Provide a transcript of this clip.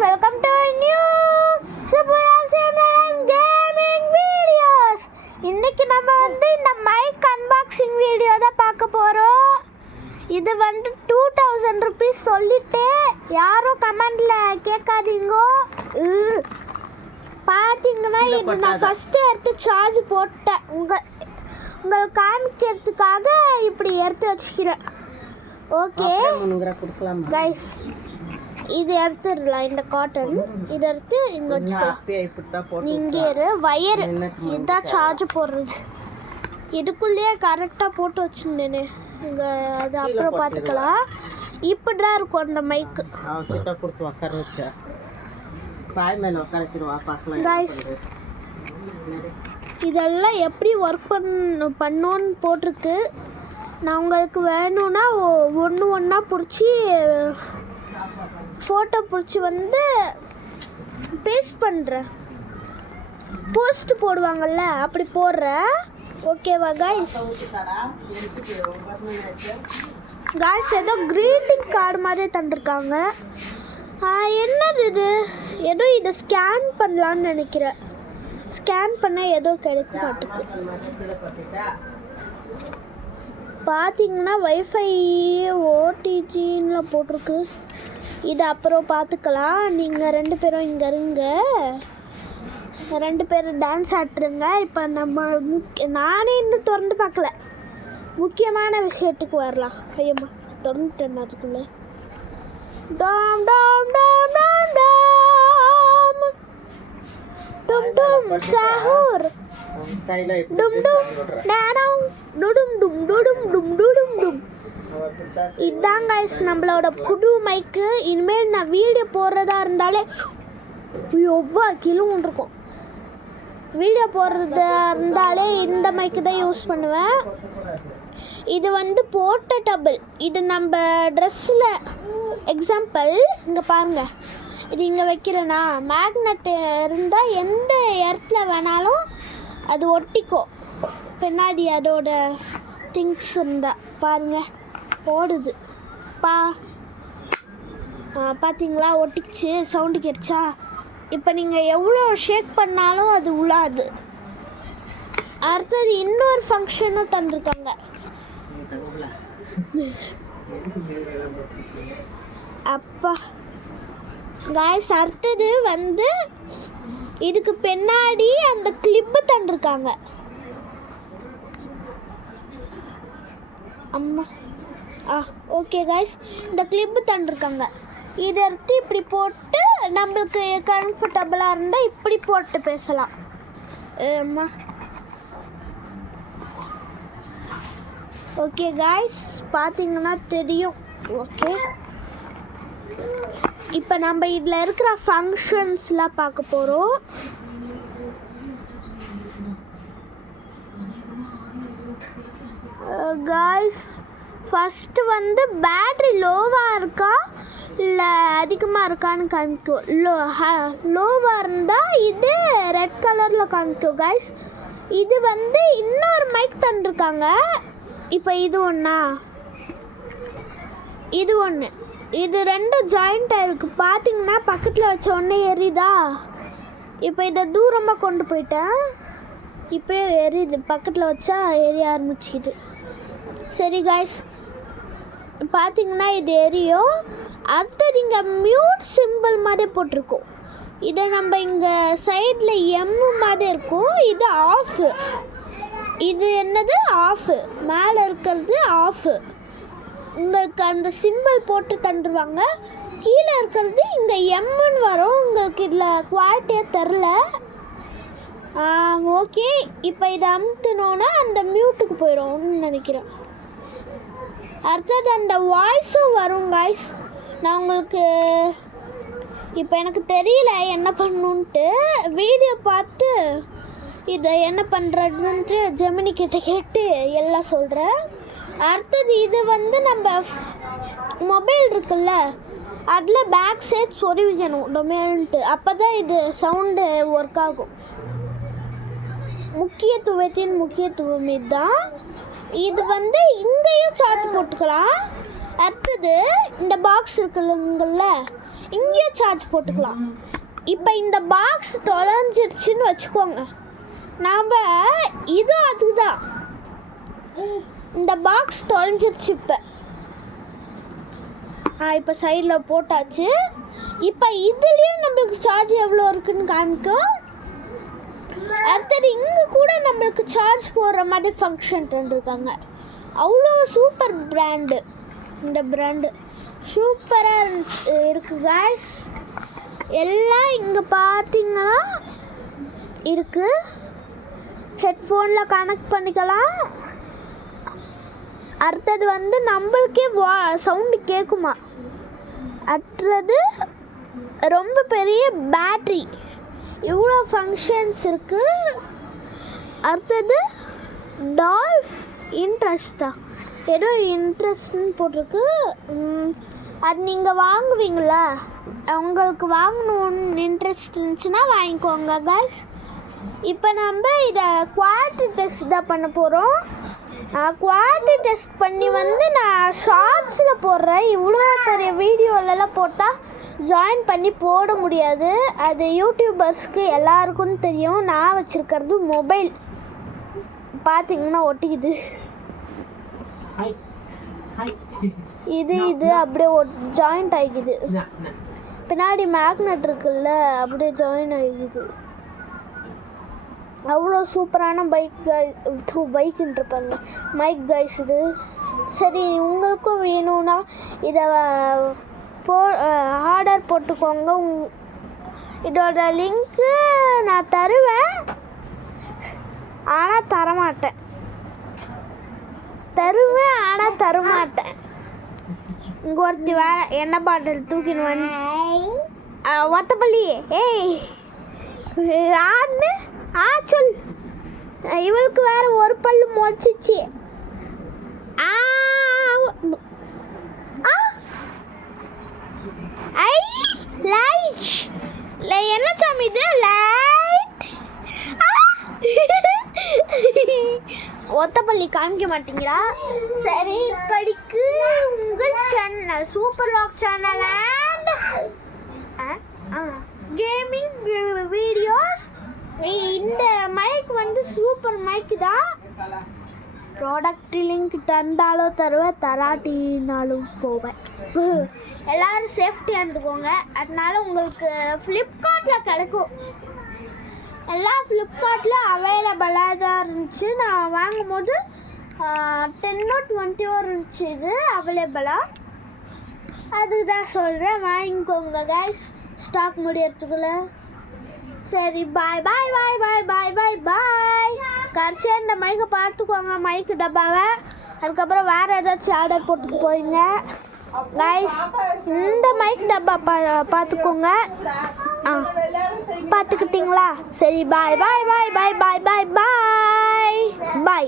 welcome to a new Super Gaming Videos. இன்னைக்கு நம்ம இந்த மைக் அன்பாக்சிங் வீடியோ தான் பார்க்க போறோம். இது 2000 rupees சொல்லிட்டு யாரும் கமெண்ட்ல கேட்காதீங்க. பாத்தீங்கன்னா இது நான் ஃபர்ஸ்ட் எடுத்து சார்ஜ் போட்டேன். உங்களுக்கு காமிக்கிறதுக்காக இப்படி எடுத்து வச்சுக்கிறேன். ஓகே கைஸ், இது எடுத்துடலாம். இந்த காட்டன் இதை எடுத்து இங்கே வச்சுக்கலாம். இங்கே வயர் இதுதான் சார்ஜ் போடுறது. இதுக்குள்ளேயே கரெக்டாக போட்டு வச்சுருந்தேனே இங்கே. அது அப்புறம் பார்த்துக்கலாம். இப்படிதான் இருக்கும் அந்த மைக்கு. கைஸ், இதெல்லாம் எப்படி ஒர்க் பண்ணோன்னு போட்டிருக்கு. நான் உங்களுக்கு வேணும்னா ஒன்றா பிடிச்சி ஃபோட்டோ பிடிச்சி பேஸ்ட் பண்ணுறேன். போஸ்ட் போடுவாங்கள்ல அப்படி போடுறேன். ஓகேவா கைஸ்? கைஸ், ஏதோ க்ரீட்டிங் கார்டு மாதிரி தந்துருக்காங்க. என்னது இது? ஏதோ இதை ஸ்கேன் பண்ணலான்னு நினைக்கிறேன். ஸ்கேன் பண்ண ஏதோ கிடைக்க மாட்டேங்குது. பார்த்தீங்கன்னா வைஃபை ஓடிஜின்னு போட்டிருக்கு. இது அப்புறம் பார்த்துக்கலாம். நீங்கள் 2 பேரும் இங்கே இருங்க. 2 பேரும் டான்ஸ் ஆட்டுருங்க. இப்போ நம்ம நானே இன்னும் திறந்து பார்க்கல. முக்கியமான விஷயத்துக்கு வரலாம். ஐயம்மா, திறந்துட்டேன். அதுக்குள்ளே Tom Tom Tom Tom Tom டும் டும் சாஹூர் டும் டும் டாடம் டுடும் டும் டுடும் டும் டுடும் டும். இதுதான் கைஸ் நம்மளோட புது மைக்கு. இனிமேல் நான் வீடியோ போடுறதா இருந்தாலே எவ்வளோ கிலோன்னு இருக்கும். வீடியோ போடுறதா இருந்தாலே இந்த மைக்கு தான் யூஸ் பண்ணுவேன். இது போர்ட்டபிள். இது நம்ம ட்ரெஸ்ஸில் எக்ஸாம்பிள் இங்கே பாருங்கள். இது இங்கே வைக்கிறேன்னா மேக்னெட் இருந்தால் எந்த இடத்துல வேணாலும் அது ஒட்டிக்கும். பின்னாடி அதோட திங்ஸ் இருந்தால் பாருங்கள் ஓடுது. பார்த்தீங்களா? ஒட்டிக்கிச்சு. சவுண்டு கேட்டுச்சா? இப்போ நீங்கள் எவ்வளோ ஷேக் பண்ணாலும் அது உழாது. அடுத்தது இன்னொரு ஃபங்க்ஷனும் தந்துருக்காங்க. அப்பா காய்ஸ், அடுத்தது இதுக்கு பின்னாடி அந்த கிளிப்பு தந்துருக்காங்க. அம்மா ஓகே காய்ஸ், இந்த கிளிப்பு தந்துருக்காங்க. இதை எடுத்து இப்படி போட்டு நம்மளுக்கு கம்ஃபர்டபுளாக இருந்தால் இப்படி போட்டு பேசலாம். அம்மா ஓகே காய்ஸ், பார்த்தீங்கன்னா தெரியும். ஓகே, இப்போ நம்ம இதில் இருக்கிற ஃபங்க்ஷன்ஸ்லாம் பார்க்க போகிறோம். காய்ஸ், ஃபஸ்ட்டு பேட்ரி லோவாக இருக்கா இல்லை அதிகமாக இருக்கான்னு காமிக்கும். லோவாக இருந்தால் இது ரெட் கலரில் காமிக்கும் காய்ஸ். இது இன்னொரு மைக் தந்துருக்காங்க. இப்போ இது ஒன்றா, இது ஒன்று, இது 2 ஜாயிண்ட் ஆகிருக்கு. பார்த்தீங்கன்னா பக்கத்தில் வச்ச உடனே எரியுதா? இப்போ இதை தூரமாக கொண்டு போயிட்டேன். இப்போ எரியுது. பக்கத்தில் வச்சா எரிய ஆரம்பிச்சிது. சரி காய்ஸ், பார்த்தீங்கன்னா இது எரியும். அடுத்தது இங்கே மியூட் சிம்பிள் மாதிரி போட்டிருக்கோம். இதை நம்ம இங்கே சைடில் மாதிரி இருக்கும். இது ஆஃபு. இது என்னது? ஆஃபு. மேலே இருக்கிறது ஆஃபு. உங்களுக்கு அந்த சிம்பிள் போட்டு தந்துடுவாங்க. கீழே இருக்கிறது இங்கே எம்முன்னு வரும். உங்களுக்கு இதில் குவாலிட்டியாக தெரில. ஓகே, இப்போ இதை அமுத்துனோன்னா அந்த மியூட்டுக்கு போயிடும்னு நினைக்கிறேன். அடுத்தது அந்த வாய்ஸும் வரும் காய்ஸ். நான் உங்களுக்கு இப்போ எனக்கு தெரியல என்ன பண்ணணுன்ட்டு. வீடியோ பார்த்து இதை என்ன பண்ணுறதுன்ட்டு ஜெமினி கிட்ட கேட்டு எல்லாம் சொல்கிறேன். அடுத்தது இது நம்ம மொபைல் இருக்குல்ல, அதில் பேக் சைட் சொருவிக்கணும் டொமேன்ட்டு. அப்போ தான் இது சவுண்டு ஒர்க் ஆகும். முக்கியத்துவத்தின் முக்கியத்துவம் இதுதான். இது இங்கேயும் சார்ஜ் போட்டுக்கலாம். அடுத்தது இந்த பாக்ஸ் இருக்குல்லங்கள்ல, இங்கேயும் சார்ஜ் போட்டுக்கலாம். இப்போ இந்த பாக்ஸ் தொலைஞ்சிடுச்சுன்னு வச்சுக்கோங்க, நாம் இது அதுதான் இந்த பாக்ஸ் தொலைஞ்சிருச்சு. இப்போ சைடில் போட்டாச்சு. இப்போ இதுலேயே நம்மளுக்கு சார்ஜ் எவ்வளோ இருக்குன்னு காமிக்கும். அடுத்தது இங்கே கூட நம்மளுக்கு சார்ஜ் போடுற மாதிரி ஃபங்க்ஷன் இருக்காங்க. அவ்வளோ சூப்பர் பிராண்டு, இந்த பிராண்டு சூப்பராக இருக்குது காய்ஸ். எல்லாம் இங்கே பார்த்தீங்கன்னா இருக்குது. ஹெட்ஃபோனில் கனெக்ட் பண்ணிக்கலாம். அடுத்தது வந்து நம்மளுக்கே சவுண்டு கேட்குமா. அடுத்தது ரொம்ப பெரிய பேட்ரி, இவ்வளோ ஃபங்க்ஷன்ஸ் இருக்குது. அடுத்தது டால்ஃப் இன்ட்ரெஸ்டா ஏதோ இன்ட்ரெஸ்ட்னு போட்டிருக்கு. அது நீங்கள் வாங்குவீங்களா, உங்களுக்கு வாங்கணுன்னு இன்ட்ரெஸ்ட் இருந்துச்சுன்னா வாங்கிக்கோங்க கைஸ். இப்போ நம்ம இதை குவாலிட்டி டெஸ்ட் தான் பண்ண போகிறோம். குவாலிட்டி டெஸ்ட் பண்ணி வந்து நான் ஷார்ட்ஸில் போடுறேன். இவ்வளோ பெரிய வீடியோலலாம் போட்டால் ஜாயின் பண்ணி போட முடியாது. அது யூடியூபர்ஸ்க்கு எல்லாருக்கும் தெரியும். நான் வச்சுருக்கிறது மொபைல் பார்த்தீங்கன்னா ஒட்டிக்குது. இது அப்படியே ஜாயிண்ட் ஆகிக்குது. பின்னாடி மேக்னெட் இருக்குல்ல, அப்படியே ஜாயின் ஆகிக்குது. அவ்வளோ சூப்பரான பைக்குன்றிருப்பாங்க மைக் கைஸ் இது. சரி, உங்களுக்கும் வேணும்னா இதை ஆர்டர் போட்டுக்கோங்க. இதோட லிங்க்கு நான் தருவேன், ஆனால் தரமாட்டேன். இங்கே ஒருத்தி வேற எண்ணெய் பாட்டில் தூக்கின்னு வந்து ஒத்தப்பள்ளி ஏய் ஆடுன்னு சொல். இவளுக்கு வேற ஒரு பல்லு மொச்சிச்சு. என்ன சாமி இது லைட்? ஒத்தப்பள்ளி காமிக்க மாட்டீங்களா? சரி, இப்படிக்கு உங்கள் channel super lock channel and gaming videos. இந்த மைக் வந்து சூப்பர் மைக் தான். ப்ராடக்ட் லிங்க் தந்தாலும் தருவேன், தராட்டினாலும் போவேன். எல்லோரும் சேஃப்டியாக இருந்துக்கோங்க. அதனால உங்களுக்கு ஃப்ளிப்கார்ட்டில் கிடைக்கும். எல்லாம் ஃப்ளிப்கார்ட்டில் அவைலபிளாக தான் இருந்துச்சு. நான் வாங்கும் போது 10 or 20 இருந்துச்சு இது அவைலபிளாக. அதுக்கு தான் சொல்கிறேன், வாங்கிக்கோங்க கைஸ் ஸ்டாக் முடியறதுக்குள்ளே. சரி, பாய் பாய் பாய் பாய் பாய் பாய் பாய். கடைசியாக இந்த மைக்கை பார்த்துக்கோங்க, மைக்கு டப்பாவை. அதுக்கப்புறம் வேறு ஏதாச்சும் ஆர்டர் போட்டுட்டு போயிங்க கைஸ். இந்த மைக் டப்பா பார்த்துக்கோங்க. பார்த்துக்கிட்டிங்களா? சரி, பாய் பாய் பாய் பாய் பாய் பாய் பாய் பாய்.